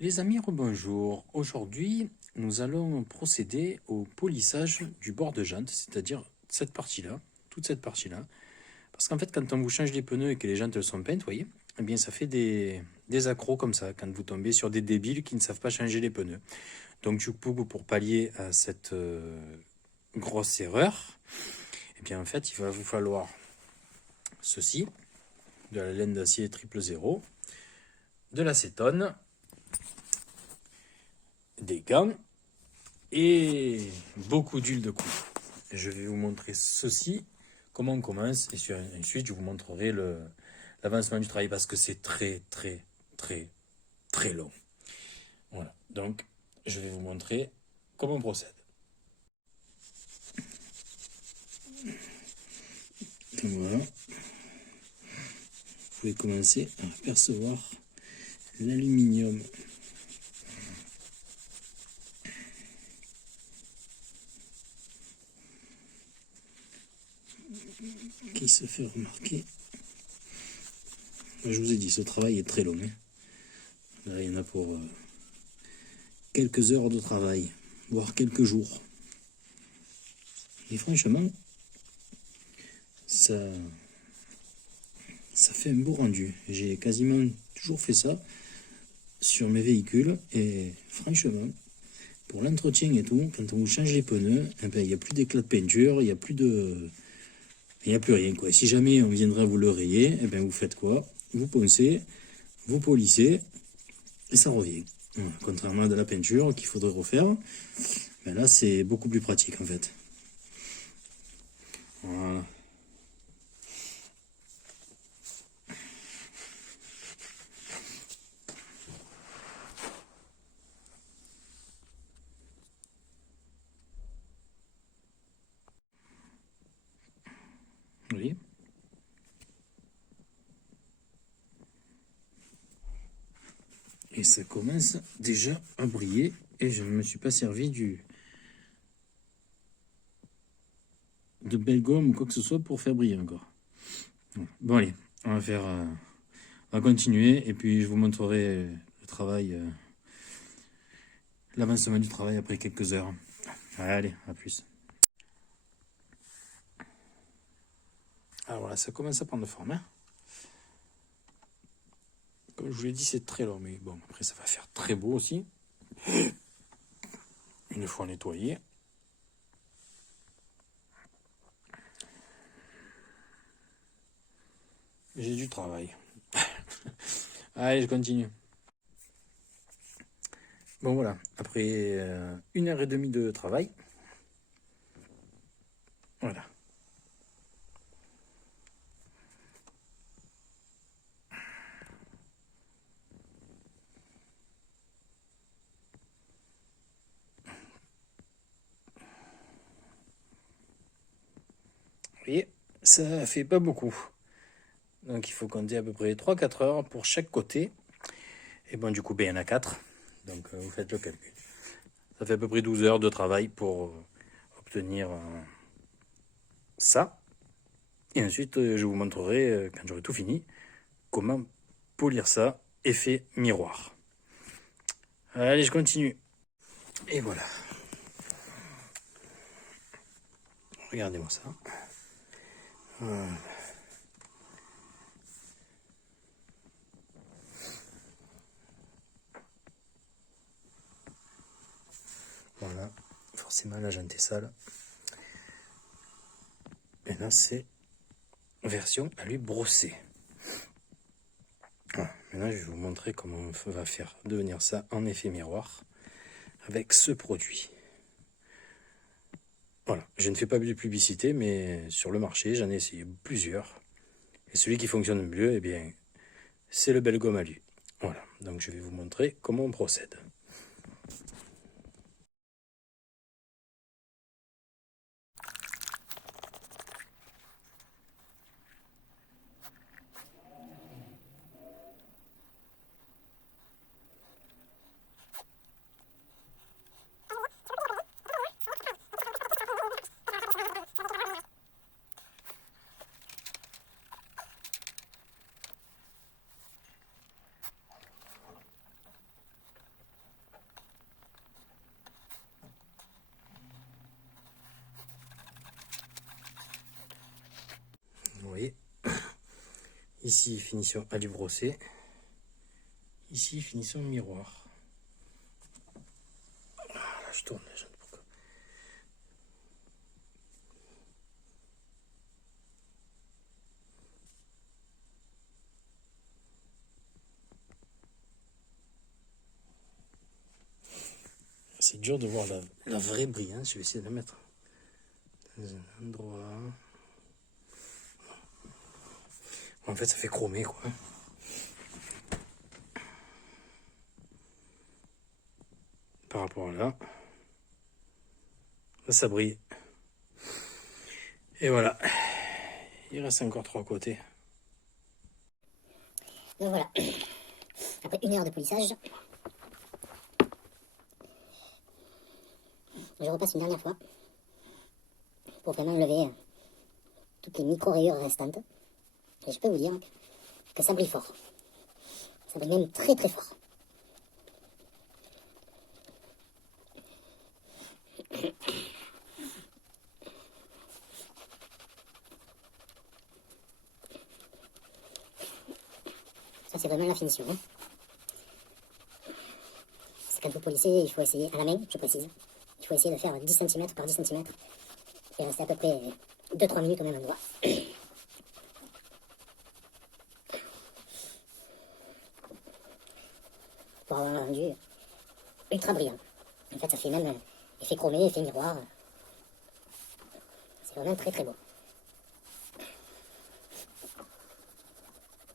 Les amis, rebonjour. Aujourd'hui, nous allons procéder au polissage du bord de jante, c'est-à-dire cette partie-là, toute cette partie-là. Parce qu'en fait, quand on vous change les pneus et que les jantes elles sont peintes, vous voyez, eh bien ça fait des accros comme ça, quand vous tombez sur des débiles qui ne savent pas changer les pneus. Donc du coup, pour pallier à cette grosse erreur, eh bien en fait, il va vous falloir ceci, de la laine d'acier 000, de l'acétone, des gants, et beaucoup d'huile de coude. Je vais vous montrer ceci, comment on commence, et ensuite je vous montrerai l'avancement du travail parce que c'est très long. Voilà, donc je vais vous montrer comment on procède. Et voilà, vous pouvez commencer à apercevoir l'aluminium qui se fait remarquer. Je vous ai dit, ce travail est très long. Là, il y en a pour quelques heures de travail, voire quelques jours. Et franchement, ça fait un beau rendu. J'ai quasiment toujours fait ça sur mes véhicules et franchement, pour l'entretien et tout, quand on vous change les pneus, eh ben, il n'y a plus d'éclat de peinture, il n'y a plus rien, quoi. Si jamais on viendra vous le rayer, eh ben, vous faites quoi? Vous poncez, vous polissez et ça revient. Voilà. Contrairement à de la peinture qu'il faudrait refaire, ben là c'est beaucoup plus pratique en fait. Voilà. Oui. Et ça commence déjà à briller et je ne me suis pas servi de belle gomme ou quoi que ce soit pour faire briller encore. Bon allez, on va continuer et puis je vous montrerai le travail, l'avancement du travail après quelques heures. Allez, à plus. Alors voilà, ça commence à prendre forme. Comme je vous l'ai dit, c'est très long, mais bon, après ça va faire très beau aussi. Une fois nettoyé. J'ai du travail. Allez, je continue. Bon voilà, après 1 heure et demie de travail. Voilà. Vous voyez, ça fait pas beaucoup. Donc il faut compter à peu près 3-4 heures pour chaque côté. Et bon, du coup, ben, il y en a 4. Donc vous faites le calcul. Ça fait à peu près 12 heures de travail pour obtenir ça. Et ensuite, je vous montrerai, quand j'aurai tout fini, comment polir ça, effet miroir. Allez, je continue. Et voilà. Regardez-moi ça. Voilà. Voilà. Forcément, la jante est sale. Et là, c'est version à lui brosser. Voilà. Maintenant, je vais vous montrer comment on va faire devenir ça en effet miroir avec ce produit. Voilà, je ne fais pas de publicité, mais sur le marché, j'en ai essayé plusieurs. Et celui qui fonctionne le mieux, eh bien, c'est le Belgomme à lui. Voilà, donc je vais vous montrer comment on procède. Ici, finition à brosser. Ici, finition miroir. Voilà, je tourne les jantes. C'est dur de voir la vraie brillance. Je vais essayer de la mettre dans un endroit. En fait, ça fait chromer, quoi. Par rapport à là. Là, ça brille. Et voilà. Il reste encore 3 côtés. Donc voilà. Après 1 heure de polissage, je repasse une dernière fois pour vraiment enlever toutes les micro-rayures restantes. Et je peux vous dire que ça brille fort. Ça brille même très très fort. Ça c'est vraiment la finition. Hein. C'est quand vous polissez, il faut essayer, à la main, je précise, il faut essayer de faire 10 cm par 10 cm et rester à peu près 2-3 minutes au même endroit. Pour avoir un rendu ultra brillant. En fait, ça fait même effet chromé, effet miroir. C'est vraiment très très beau.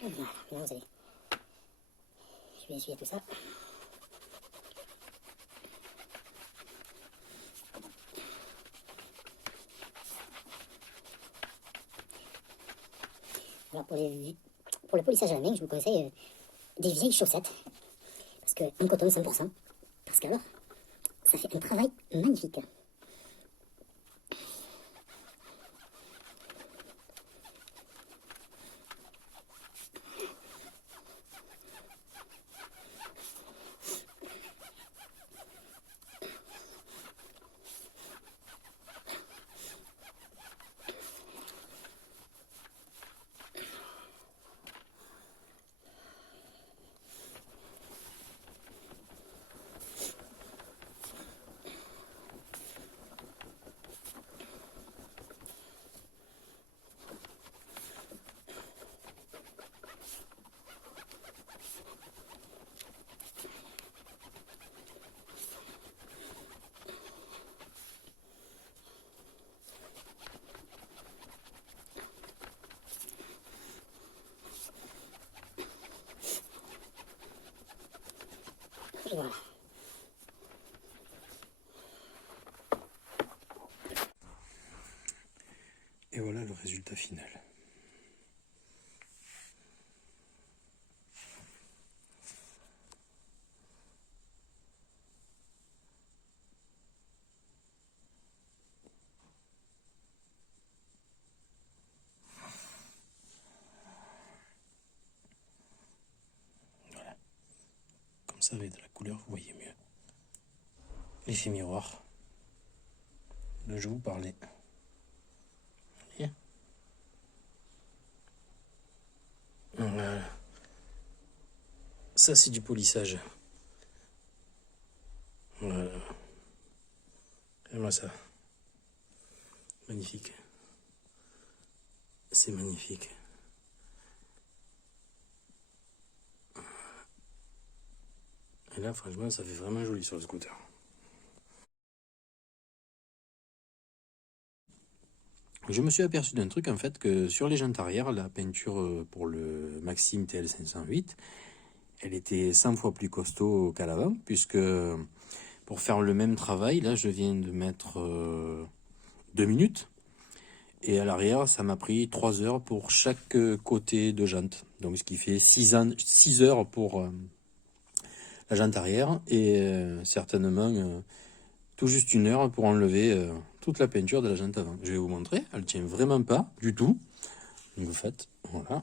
Voilà, maintenant vous allez... Je vais essuyer tout ça. Alors pour le polissage à la main, je vous conseille des vieilles chaussettes. Parce que en coton 100%. Parce que alors, ça fait un travail magnifique. Et voilà. Et voilà le résultat final. Voilà. Comme ça, avec de la couleur, vous voyez mieux. L'effet miroir dont je vous parlais. Voilà. Ça, c'est du polissage. Voilà. Regarde-moi ça. Magnifique. C'est magnifique. Et là, franchement, ça fait vraiment joli sur le scooter. Je me suis aperçu d'un truc, en fait, que sur les jantes arrière, la peinture pour le Maxim TL508, elle était 100 fois plus costaud qu'à l'avant, puisque pour faire le même travail, là, je viens de mettre 2 minutes. Et à l'arrière, ça m'a pris 3 heures pour chaque côté de jante. Donc, ce qui fait 6 heures pour la jante arrière et certainement tout juste 1 heure pour enlever toute la peinture de la jante avant. Je vais vous montrer, elle tient vraiment pas du tout. Donc vous faites, voilà.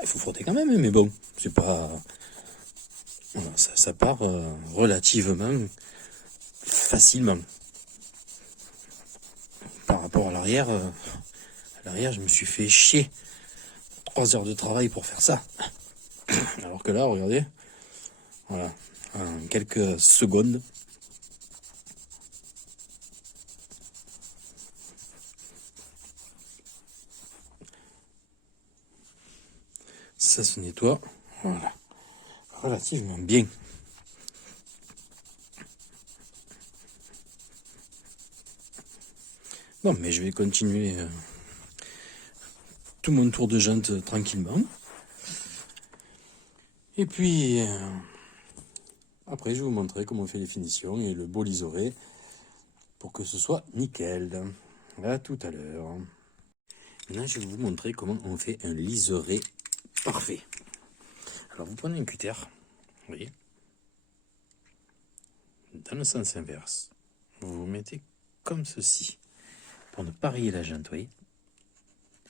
Il faut frotter quand même, mais bon, c'est pas... Voilà, ça part relativement facilement. Par rapport à l'arrière, L'arrière, je me suis fait chier. 3 heures de travail pour faire ça. Alors que là, regardez. Voilà. En quelques secondes. Ça se nettoie. Voilà. Relativement bien. Bon, mais je vais continuer tout mon tour de jante tranquillement. Et puis, après, je vais vous montrer comment on fait les finitions et le beau liseré pour que ce soit nickel. À tout à l'heure. Maintenant, je vais vous montrer comment on fait un liseré parfait. Alors, vous prenez un cutter, vous voyez, dans le sens inverse. Vous vous mettez comme ceci pour ne pas rayer la jante, vous voyez.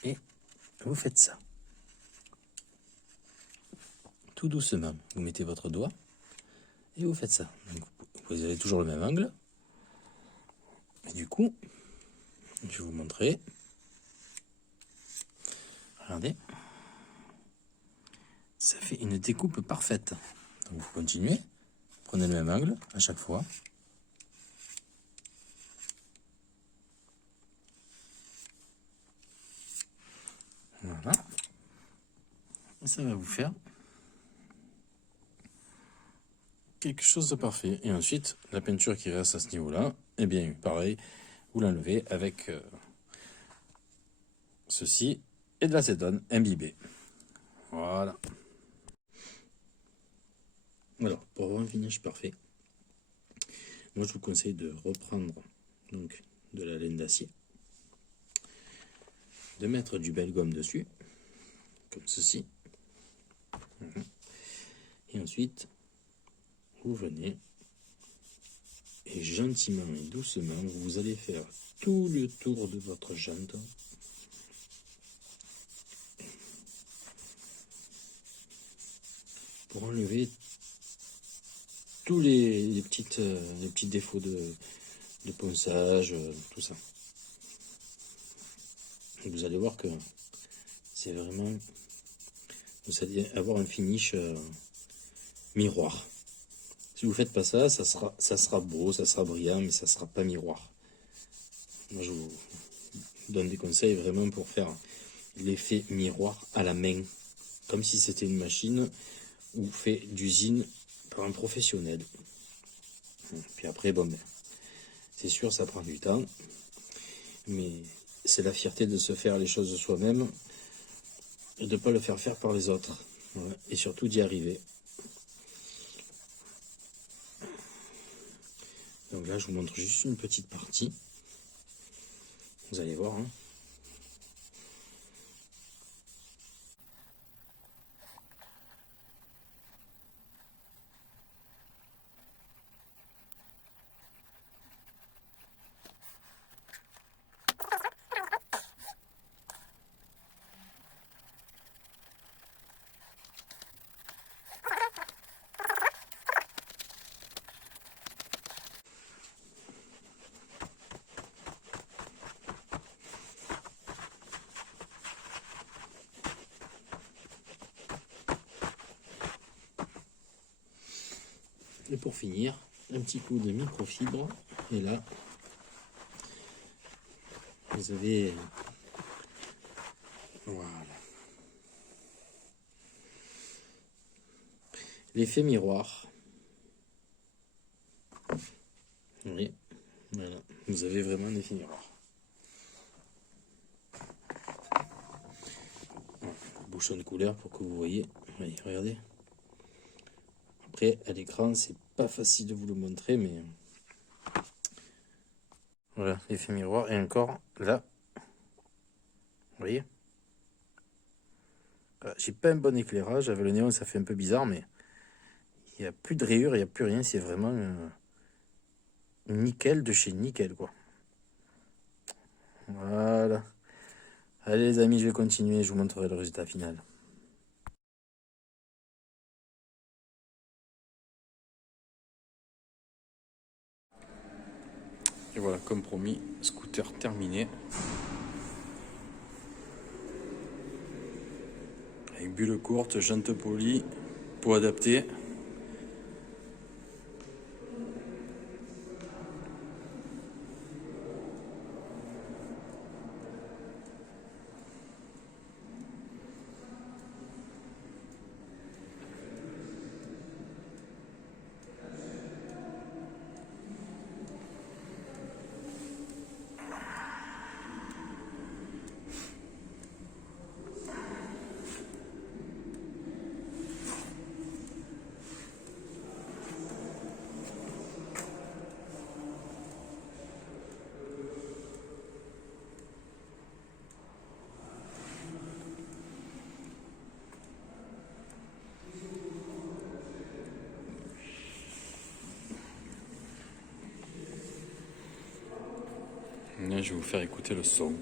Et vous faites ça. Tout doucement, vous mettez votre doigt et vous faites ça. Donc, vous avez toujours le même angle. Et du coup, je vais vous montrer. Regardez. Ça fait une découpe parfaite. Donc vous continuez. Prenez le même angle à chaque fois. Voilà. Et ça va vous faire quelque chose de parfait. Et ensuite, la peinture qui reste à ce niveau-là, eh bien, pareil, vous l'enlevez avec ceci et de l'acétone imbibé. Voilà. Alors, pour avoir un finish parfait, moi je vous conseille de reprendre donc de la laine d'acier, de mettre du bel gomme dessus, comme ceci. Et ensuite, vous venez et gentiment et doucement, vous allez faire tout le tour de votre jante. Pour enlever tous les petits défauts de ponçage, tout ça. Et vous allez voir que c'est vraiment, vous allez avoir un finish miroir. Si vous faites pas ça, ça sera beau, ça sera brillant, mais ça sera pas miroir. Moi, je vous donne des conseils vraiment pour faire l'effet miroir à la main, comme si c'était une machine ou fait d'usine par un professionnel. Puis après, bon, ben, c'est sûr, ça prend du temps, mais c'est la fierté de se faire les choses soi-même et de ne pas le faire faire par les autres. Voilà. Et surtout d'y arriver. Donc là, je vous montre juste une petite partie. Vous allez voir. Hein. Et pour finir, un petit coup de microfibre. Et là, vous avez... Voilà. L'effet miroir. Oui, voilà. Vous avez vraiment un effet miroir. Voilà. Bouchon de couleur pour que vous voyez. Oui, regardez. Après, à l'écran, c'est pas facile de vous le montrer, mais... Voilà, l'effet miroir. Et encore, là. Vous voyez? J'ai pas un bon éclairage. Avec le néon, ça fait un peu bizarre, mais... Il n'y a plus de rayures, il n'y a plus rien. C'est vraiment nickel de chez nickel, quoi. Voilà. Allez, les amis, je vais continuer. Je vous montrerai le résultat final. Et voilà, comme promis, scooter terminé. Bulle courte, jante polie, peau adaptée. Là, je vais vous faire écouter le son.